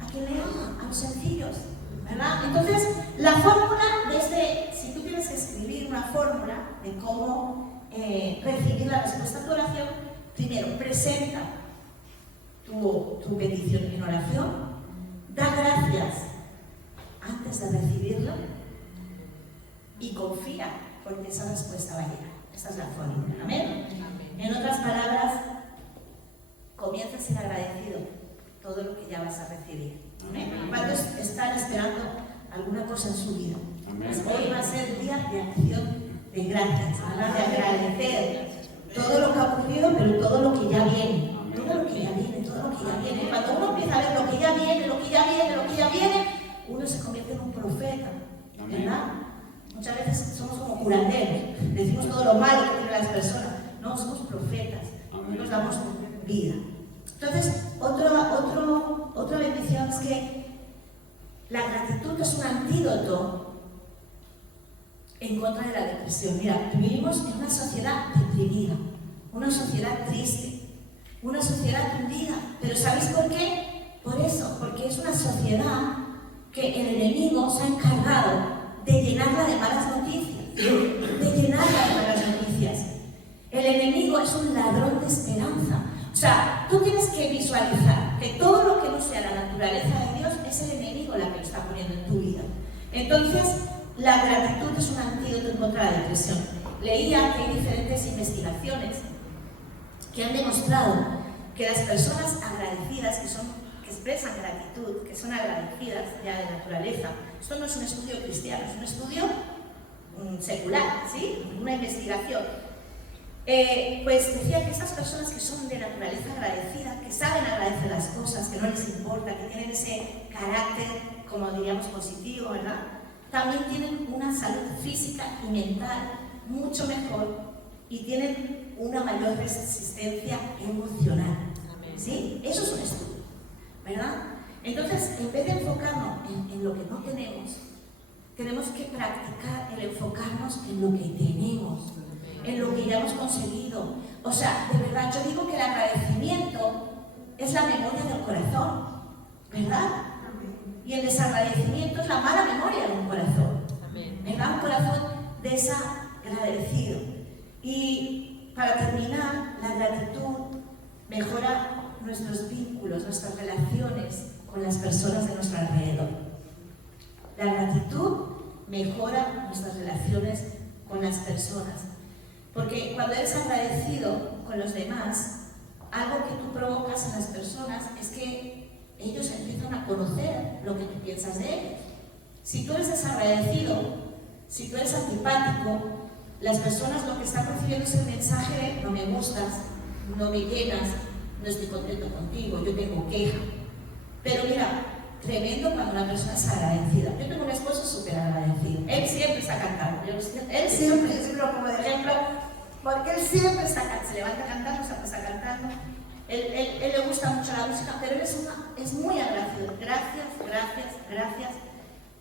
A quien le ama, a los sencillos, ¿verdad? Entonces, la fórmula si tú tienes que escribir una fórmula de cómo recibir la respuesta a tu oración, primero, presenta tu petición en oración, da gracias antes de recibirla y confía porque esa respuesta va a llegar. Esa es la fórmula. ¿Amén? En otras palabras, comienza a ser agradecido todo lo que ya vas a recibir. ¿Amén? ¿Cuántos están esperando alguna cosa en su vida? Pues hoy va a ser el día de acción de gracias, ¿verdad? De agradecer todo lo que ha ocurrido, pero todo lo que ya viene. Todo lo que ya viene, todo lo que ya viene. Cuando uno empieza a ver lo que ya viene, lo que ya viene, lo que ya viene, uno se convierte en un profeta, ¿verdad? Muchas veces somos como curanderos, decimos todo lo malo que tienen las personas. No, somos profetas, y nos damos vida. Entonces, otra bendición es que la gratitud es un antídoto en contra de la depresión. Mira, vivimos en una sociedad deprimida, una sociedad triste, una sociedad hundida. ¿Pero sabéis por qué? Por eso, porque es una sociedad que el enemigo se ha encargado de llenarla de malas noticias, de llenarla de malas noticias. El enemigo es un ladrón de esperanza. O sea, tú tienes que visualizar que todo lo que no sea la naturaleza de Dios es el enemigo la que lo está poniendo en tu vida. Entonces, la gratitud es un antídoto en contra de la depresión. Leía que hay diferentes investigaciones que han demostrado que las personas agradecidas, que expresan gratitud, que son agradecidas ya de naturaleza, esto no es un estudio cristiano, es un estudio secular, ¿sí? Una investigación. Pues decía que estas personas que son de naturaleza agradecida, que saben agradecer las cosas, que no les importa, que tienen ese carácter, como diríamos, positivo, ¿verdad? También tienen una salud física y mental mucho mejor y tienen una mayor resistencia emocional. ¿Sí? Eso es un estudio, ¿verdad? Entonces, en vez de enfocarnos en lo que no tenemos, tenemos que practicar el enfocarnos en lo que tenemos, en lo que ya hemos conseguido. O sea, de verdad, yo digo que el agradecimiento es la memoria del corazón, ¿verdad? Y el desagradecimiento es la mala memoria de un corazón, ¿verdad? Un corazón desagradecido. Y para terminar, la gratitud mejora nuestros vínculos, nuestras relaciones con las personas de nuestro alrededor. La gratitud mejora nuestras relaciones con las personas. Porque cuando eres agradecido con los demás, algo que tú provocas en las personas es que ellos empiezan a conocer lo que tú piensas de ellos. Si tú eres desagradecido, si tú eres antipático, las personas lo que están recibiendo es el mensaje de no me gustas, no me llenas, no estoy contento contigo, yo tengo queja. Pero mira, tremendo cuando una persona es agradecida. Yo tengo un esposo súper agradecido. Él siempre está cantando. Él siempre lo pongo de ejemplo, porque él siempre está cantando. Se levanta cantando, siempre está cantando. Él le gusta mucho la música, pero él es muy agradecido. Gracias, gracias, gracias.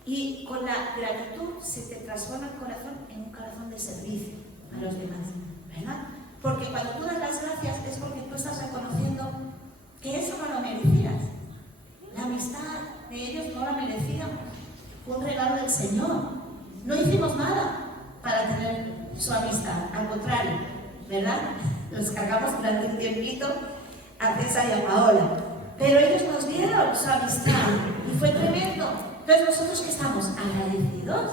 Y con la gratitud se te transforma el corazón en un corazón de servicio a los demás, ¿verdad? Porque cuando tú das las gracias es porque tú estás reconociendo que eso no lo merecías. La amistad de ellos no la merecíamos. Fue un regalo del Señor. No hicimos nada para tener su amistad. Al contrario, ¿verdad? Los cargamos durante un tiempito a César y a Paola. Pero ellos nos dieron su amistad y fue tremendo. Entonces nosotros que estamos agradecidos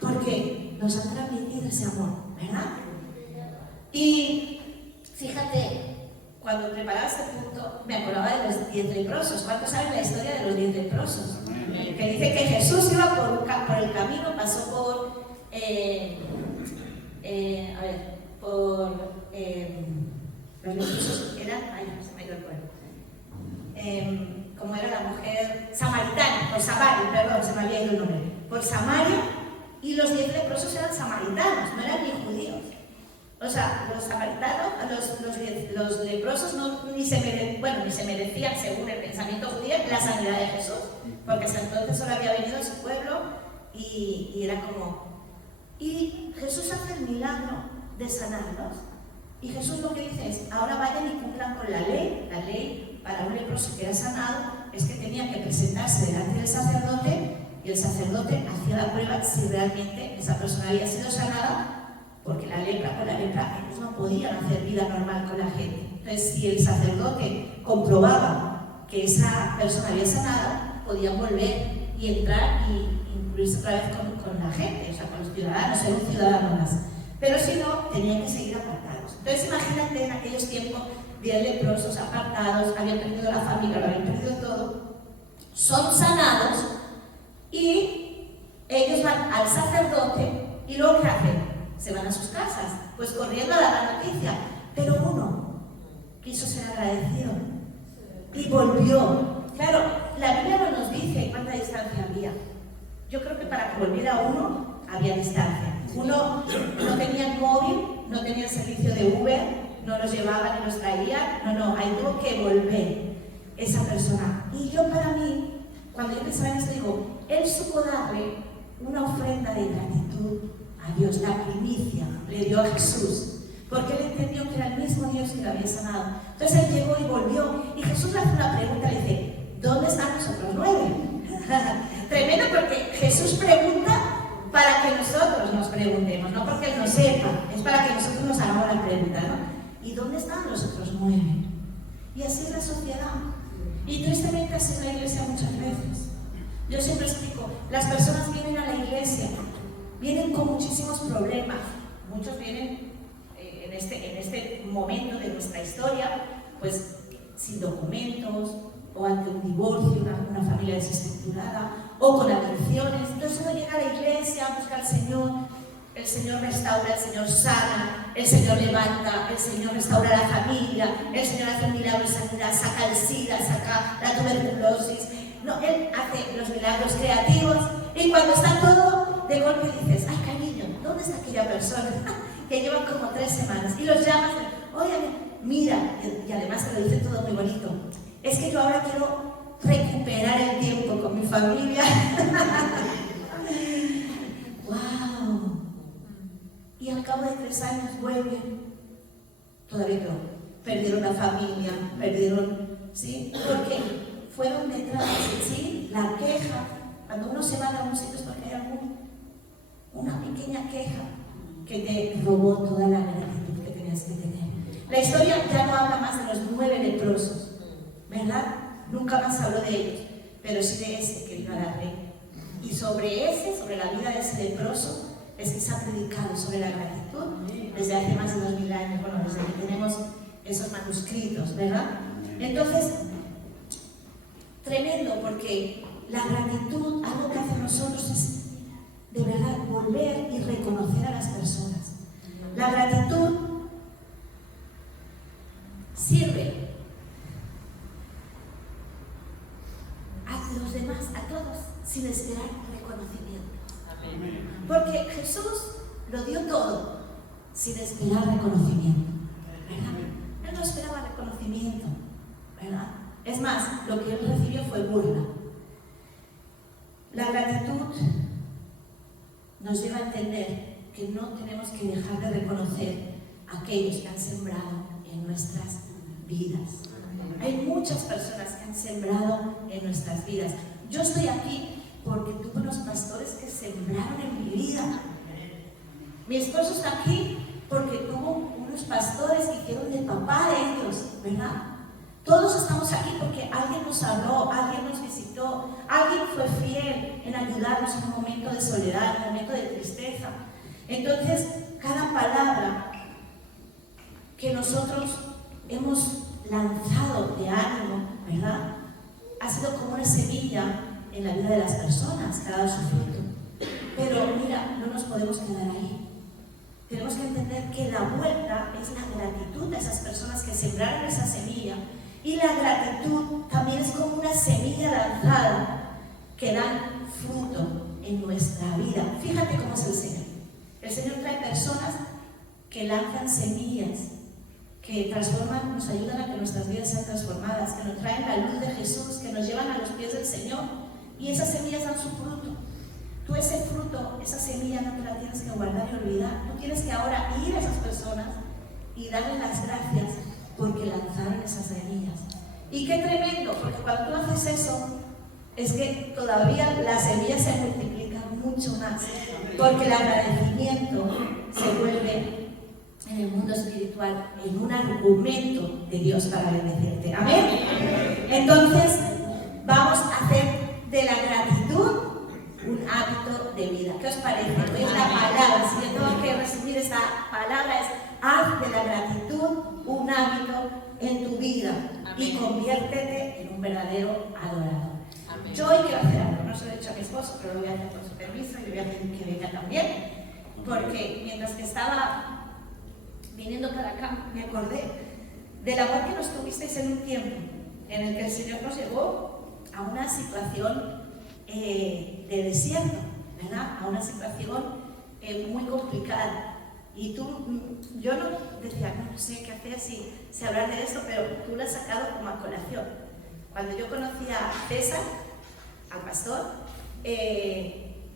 porque nos han transmitido ese amor, ¿verdad? Y fíjate, cuando preparaba este punto, me acordaba de los 10 leprosos. ¿Cuántos saben la historia de los 10 leprosos? Que dice que Jesús iba por el camino, pasó por, los leprosos eran, se me ha ido el pueblo. Como era la mujer samaritana, por Samaria, perdón, se me había ido el nombre, por Samaria, y los 10 leprosos eran samaritanos, no eran ni judíos. O sea, los samaritanos, los leprosos ni se merecían, según el pensamiento judío, la sanidad de Jesús, porque hasta entonces solo había venido a su pueblo y era como... Y Jesús hace el milagro de sanarlos, y Jesús lo que dice es, ahora vayan y cumplan con la ley. La ley para un leproso que era sanado es que tenía que presentarse delante del sacerdote, y el sacerdote hacía la prueba si realmente esa persona había sido sanada, porque con la lepra ellos no podían hacer vida normal con la gente. Entonces, si el sacerdote comprobaba que esa persona había sanado, podían volver y entrar y incluirse otra vez con la gente, o sea, con los ciudadanos, ser un ciudadano más. Pero si no, tenían que seguir apartados. Entonces, imagínate en aquellos tiempos, 10 leprosos apartados, habían perdido la familia, lo habían perdido todo, son sanados y ellos van al sacerdote y luego ¿qué hacen? se van a sus casas, pues corriendo a dar la noticia. Pero uno quiso ser agradecido y volvió. Claro, la Biblia no nos dice cuánta distancia había. Yo creo que para que volviera uno había distancia. Uno no tenía móvil, no tenía servicio de Uber, no los llevaban y los traían. No, ahí tuvo que volver esa persona. Y yo, para mí, cuando yo pensaba en esto, digo, él supo darle una ofrenda de gratitud a Dios, la primicia le dio a Jesús, porque él entendió que era el mismo Dios que lo había sanado. Entonces él llegó y volvió, y Jesús le hace una pregunta, le dice, ¿dónde están los otros 9? Tremendo, porque Jesús pregunta para que nosotros nos preguntemos, no porque Él nos sepa, es para que nosotros nos hagamos la pregunta, ¿no? ¿Y dónde están los otros 9? Y así es la sociedad. Y tristemente así es la iglesia muchas veces. Yo siempre explico, las personas vienen a la iglesia, vienen con muchísimos problemas. Muchos vienen en este momento de nuestra historia, pues sin documentos, o ante un divorcio, una familia desestructurada, o con adicciones. Entonces uno llega a la iglesia, busca al Señor, el Señor restaura, el Señor sana, el Señor levanta, el Señor restaura la familia, el Señor hace un milagro de sanidad, saca el SIDA, saca la tuberculosis. No, Él hace los milagros creativos, y cuando está todo, de golpe dices, ay cariño, ¿dónde está aquella persona que lleva como 3 semanas? Y los llamas, oye, mira, y además te lo dice todo muy bonito, es que yo ahora quiero recuperar el tiempo con mi familia. ¡Wow! Y al cabo de 3 años vuelven, todavía no, perdieron la familia, perdieron, ¿sí? Porque fueron detrás, ¿sí? La queja. Cuando uno se va a algún sitio es porque hay una pequeña queja que te robó toda la gratitud que tenías que tener. La historia ya no habla más de los 9 leprosos, ¿verdad? Nunca más habló de ellos, pero sí de ese que vino a dar rey. Y sobre la vida de ese leproso, es que se ha predicado sobre la gratitud desde hace más de 2000 años, bueno, desde que tenemos esos manuscritos, ¿verdad? Entonces, tremendo, porque la gratitud, algo que hace nosotros es, de verdad, volver y reconocer a las personas. La gratitud sirve a los demás, a todos, sin esperar reconocimiento. Porque Jesús lo dio todo sin esperar reconocimiento, ¿verdad? Él no esperaba reconocimiento, ¿verdad? Es más, lo que él recibió fue burla. La gratitud nos lleva a entender que no tenemos que dejar de reconocer a aquellos que han sembrado en nuestras vidas. Hay muchas personas que han sembrado en nuestras vidas. Yo estoy aquí porque tuve unos pastores que sembraron en mi vida. Mi esposo está aquí porque tuvo unos pastores que hicieron de papá de ellos, ¿verdad? Todos estamos aquí porque alguien nos habló, alguien nos visitó, alguien fue fiel en ayudarnos en un momento de soledad, en un momento de tristeza. Entonces, cada palabra que nosotros hemos lanzado de ánimo, ¿verdad?, ha sido como una semilla en la vida de las personas que ha dado su fruto. Pero mira, no nos podemos quedar ahí. Tenemos que entender que la vuelta es la gratitud de esas personas que sembraron esa semilla, y la gratitud también es como una semilla lanzada que da fruto en nuestra vida. Fíjate cómo es el Señor. El Señor trae personas que lanzan semillas, que transforman, nos ayudan a que nuestras vidas sean transformadas, que nos traen la luz de Jesús, que nos llevan a los pies del Señor, y esas semillas dan su fruto. Tú ese fruto, esa semilla no te la tienes que guardar y olvidar. Tú tienes que ahora ir a esas personas y darles las gracias porque lanzaron esas semillas. Y qué tremendo, porque cuando tú haces eso, es que todavía las semillas se multiplican mucho más, porque el agradecimiento se vuelve en el mundo espiritual en un argumento de Dios para bendecirte. Amén. Entonces, vamos a hacer de la gratitud un hábito de vida. ¿Qué os parece? Es la palabra. Si yo tengo que resumir esta palabra, es: haz de la gratitud un hábito en tu vida. Amén. Y conviértete en un verdadero adorador. Amén. Yo hoy quiero hacer algo. No se lo he dicho a mi esposo, pero lo voy a hacer con su permiso y le voy a pedir que venga también. porque mientras que estaba viniendo para acá, me acordé del amor que nos tuvisteis en un tiempo en el que el Señor nos llevó a una situación de desierto, ¿verdad? A una situación muy complicada. Y yo no decía, no sé qué hacer si hablar de esto, pero tú lo has sacado como a colación. Cuando yo conocí a César, al pastor,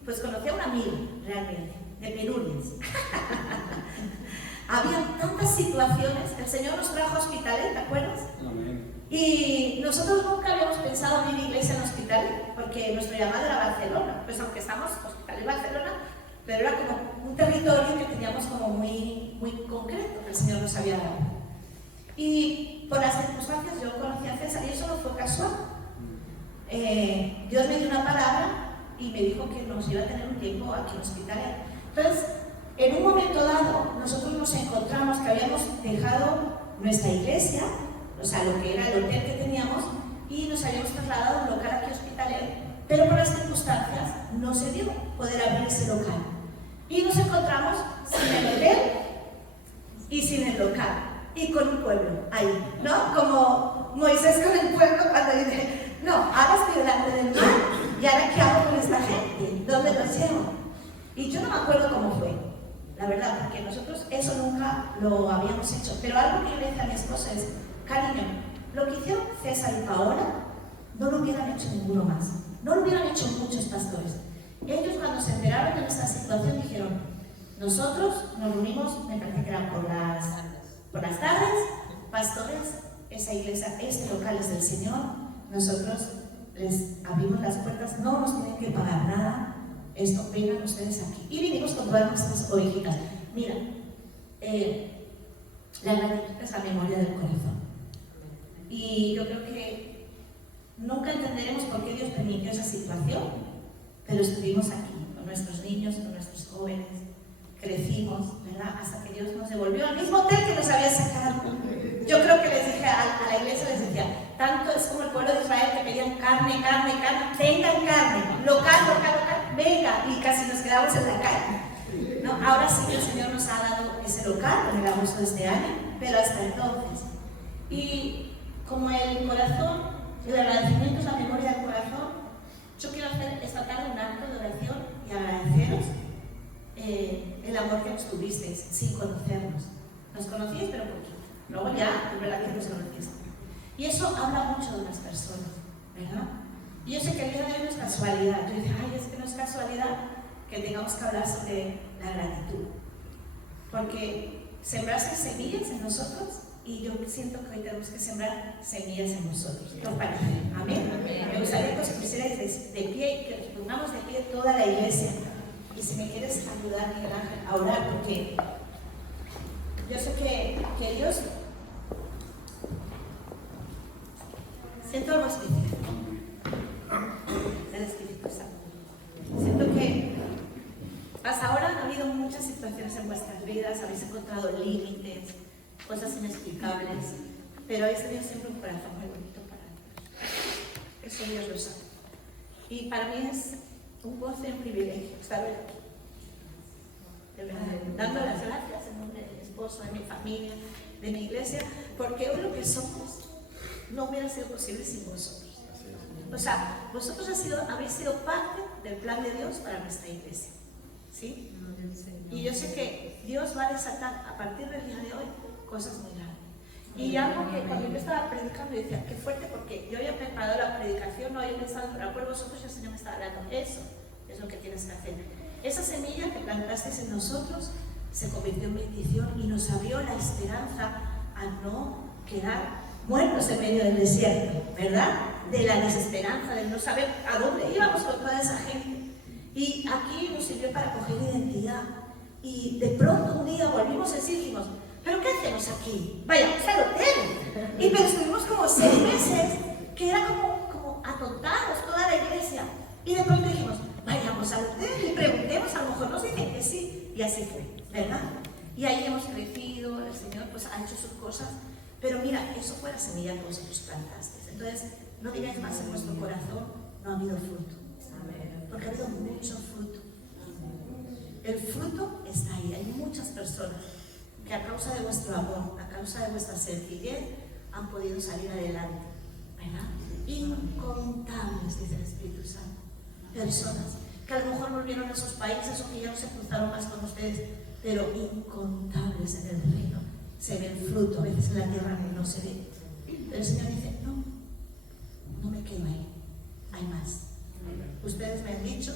pues conocí a un amigo, realmente, de penurias. Había tantas situaciones, el Señor nos trajo a Hospitalet, ¿te acuerdas? Amén. Y nosotros nunca habíamos pensado abrir iglesia en Hospitalet, porque nuestro llamado era Barcelona, pues aunque estamos Hospitalet Barcelona, pero era como un territorio que teníamos como muy concreto, que el Señor nos había dado. Y por las circunstancias yo conocí a César y eso no fue casual. Dios me dio una palabra y me dijo que nos iba a tener un tiempo aquí en Hospitalet. Entonces, en un momento dado, nosotros nos encontramos que habíamos dejado nuestra iglesia, o sea, lo que era el hotel que teníamos, y nos habíamos trasladado a un local aquí en Hospitalet, pero por las circunstancias no se dio poder abrir ese local. Y nos encontramos sin el hotel y sin el local, y con un pueblo ahí, ¿no? Como Moisés con el pueblo cuando dice, no, ahora estoy delante del mar, y ahora ¿qué hago con esta gente? ¿Dónde los llevo? Y yo no me acuerdo cómo fue, la verdad, porque nosotros eso nunca lo habíamos hecho. Pero algo que yo le decía a mi esposa es, cariño, lo que hicieron César y Paola no lo hubieran hecho ninguno más, no lo hubieran hecho muchos pastores. Ellos cuando se enteraron de nuestra situación dijeron, nosotros nos reunimos, me parece que eran por las tardes, pastores, esa iglesia, este local es del Señor, nosotros les abrimos las puertas, no nos tienen que pagar nada, esto vengan ustedes aquí. Y vinimos con todas nuestras ovejitas. Mira, la gratitud es la memoria del corazón. Y yo creo que nunca entenderemos por qué Dios permitió esa situación, pero estuvimos aquí con nuestros niños, con nuestros jóvenes, crecimos, ¿verdad? Hasta que Dios nos devolvió al mismo hotel que nos había sacado. Yo creo que les dije a la iglesia, les decía, tanto es como el pueblo de Israel que pedían carne, tengan carne, local, venga, y casi nos quedamos en la calle. ¿No? Ahora sí el Señor nos ha dado ese local en el agosto de este año, pero hasta entonces. Y como el corazón, el agradecimiento es la memoria del corazón, yo quiero hacer esta tarde un acto de oración y agradeceros el amor que nos tuvisteis sin conocernos. Nos conocíais pero poquito, luego ya, es verdad que nos conocíais. Y eso habla mucho de las personas, ¿verdad? Y yo sé que el día de hoy no es casualidad. Yo dije, ay, es que no es casualidad que tengamos que hablar sobre la gratitud. Porque sembraste semillas en nosotros y yo siento que hoy tenemos que sembrar semillas en nosotros. ¿Qué os parece? Amén. Me gustaría que os pusierais de pie y que nos pongamos de pie toda la iglesia. Y si me quieres ayudar, Miguel Ángel, a orar, porque yo sé que Dios siento algo especial del Espíritu Santo. Siento que hasta ahora han habido muchas situaciones en vuestras vidas, habéis encontrado límites, cosas inexplicables, pero habéis tenido siempre un corazón muy bonito para Dios. Eso Dios lo sabe. Y para mí es un gozo y un privilegio estar aquí. De verdad, dando las gracias en nombre de mi esposo, de mi familia, de mi iglesia, porque hoy lo que somos no hubiera sido posible sin vosotros. O sea, vosotros habéis sido parte del plan de Dios para nuestra iglesia. ¿Sí? Y yo sé que Dios va a desatar a partir del día de hoy cosas muy grandes. Y algo que cuando yo estaba predicando yo decía, qué fuerte, porque yo había preparado la predicación, no había pensado en orar por vosotros y el Señor me estaba hablando. Eso es lo que tienes que hacer. Esa semilla que plantasteis en nosotros se convirtió en bendición y nos abrió la esperanza a no quedar muertos en medio del desierto, ¿verdad? De la desesperanza, de no saber a dónde íbamos con toda esa gente. Y aquí nos sirvió para coger identidad. Y de pronto un día volvimos a decir, dijimos, ¿pero qué hacemos aquí? Vayamos al hotel. Y pero estuvimos como 6 meses, que era como atontados toda la iglesia. Y de pronto dijimos, vayamos al hotel y preguntemos, a lo mejor nos dicen que sí. Y así fue, ¿verdad? Y ahí hemos crecido, el Señor pues ha hecho sus cosas. Pero mira, eso fue la semilla que vosotros plantasteis. Entonces, no digáis más en vuestro corazón, no ha habido fruto. Porque ha habido mucho fruto. El fruto está ahí. Hay muchas personas que a causa de vuestro amor, a causa de vuestra sencillez, han podido salir adelante, ¿verdad? Incontables, dice el Espíritu Santo. Personas que a lo mejor volvieron a sus países o que ya no se cruzaron más con ustedes, pero incontables en el reino. Se ve el fruto, a veces en la tierra no se ve. Pero el Señor dice, no me quedo ahí, hay más. Ustedes me han dicho,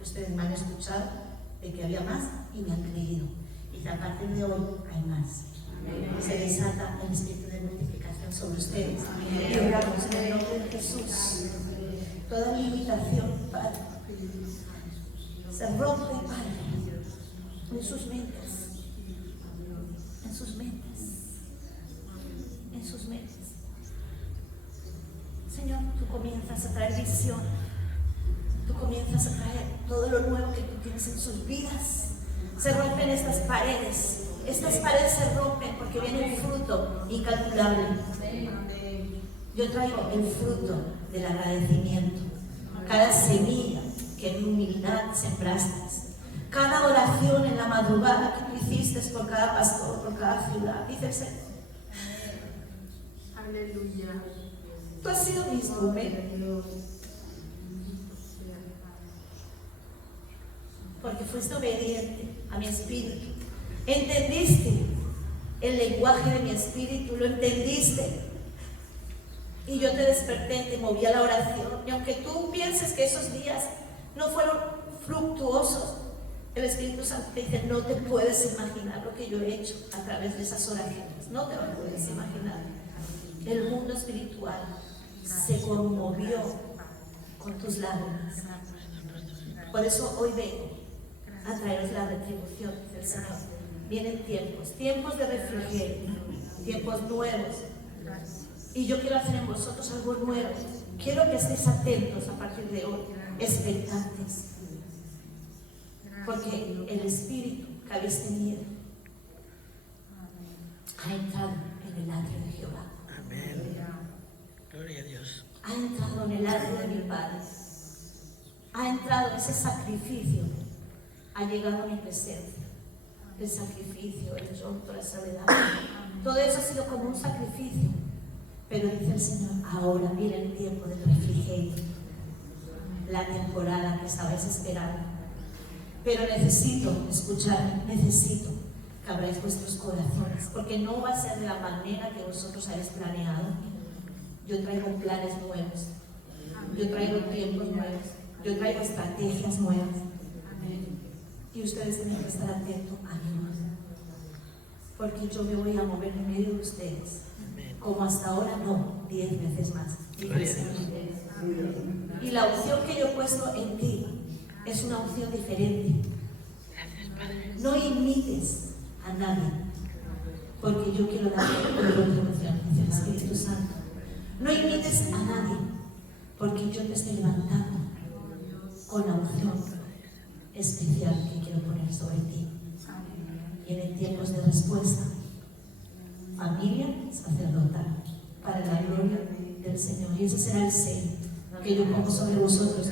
ustedes me han escuchado de que había más y me han creído. Y a partir de hoy hay más. Se desata el espíritu de multiplicación sobre ustedes. Y oramos en el nombre de Jesús. Toda limitación, Padre, se rompe, Padre, en sus mentes. En sus mentes. En sus mentes. Señor, tú comienzas a traer visión. Tú comienzas a traer todo lo nuevo que tú tienes en sus vidas. Se rompen estas paredes. Estas paredes se rompen porque viene el fruto incalculable. Yo traigo el fruto del agradecimiento. Cada semilla que en humildad sembraste, cada oración en la madrugada que tú hiciste por cada pastor, por cada ciudad, dice el Señor. Aleluya. Tú has sido mi instrumento. Porque fuiste obediente a mi espíritu. Entendiste el lenguaje de mi espíritu, lo entendiste. Y yo te desperté, te moví a la oración. Y aunque tú pienses que esos días no fueron fructuosos, el Espíritu Santo te dice, no te puedes imaginar lo que yo he hecho a través de esas oraciones. No te lo puedes imaginar. El mundo espiritual se conmovió con tus lágrimas. Por eso hoy vengo a traeros la retribución del Señor. Vienen tiempos de refrigerio, tiempos nuevos. Y yo quiero hacer en vosotros algo nuevo. Quiero que estéis atentos a partir de hoy, expectantes. Porque el espíritu que habéis tenido ha entrado en el atrio de Jehová. Amén. Gloria a Dios. Ha entrado en el atrio de mi Padre. Ha entrado ese sacrificio. Ha llegado a mi presencia. El sacrificio, el llanto, la soledad. Todo eso ha sido como un sacrificio. Pero dice el Señor, ahora viene el tiempo del refrigerio. La temporada que estabais esperando. Pero necesito escuchar, necesito que abráis vuestros corazones, porque no va a ser de la manera que vosotros habéis planeado. Yo traigo planes nuevos, yo traigo tiempos nuevos, yo traigo estrategias nuevas. Y ustedes tienen que estar atentos a mí, porque yo me voy a mover en medio de ustedes, como hasta ahora no, 10 veces más. Y la unción que yo he puesto en ti es una unción diferente. No imites a nadie, porque yo quiero dar una retribución, dice el Espíritu Santo. No imites a nadie, porque yo te estoy levantando con la unción especial que quiero poner sobre ti. Vienen tiempos de respuesta. Familia sacerdotal, para la gloria del Señor. Y ese será el sello que yo pongo sobre vosotros.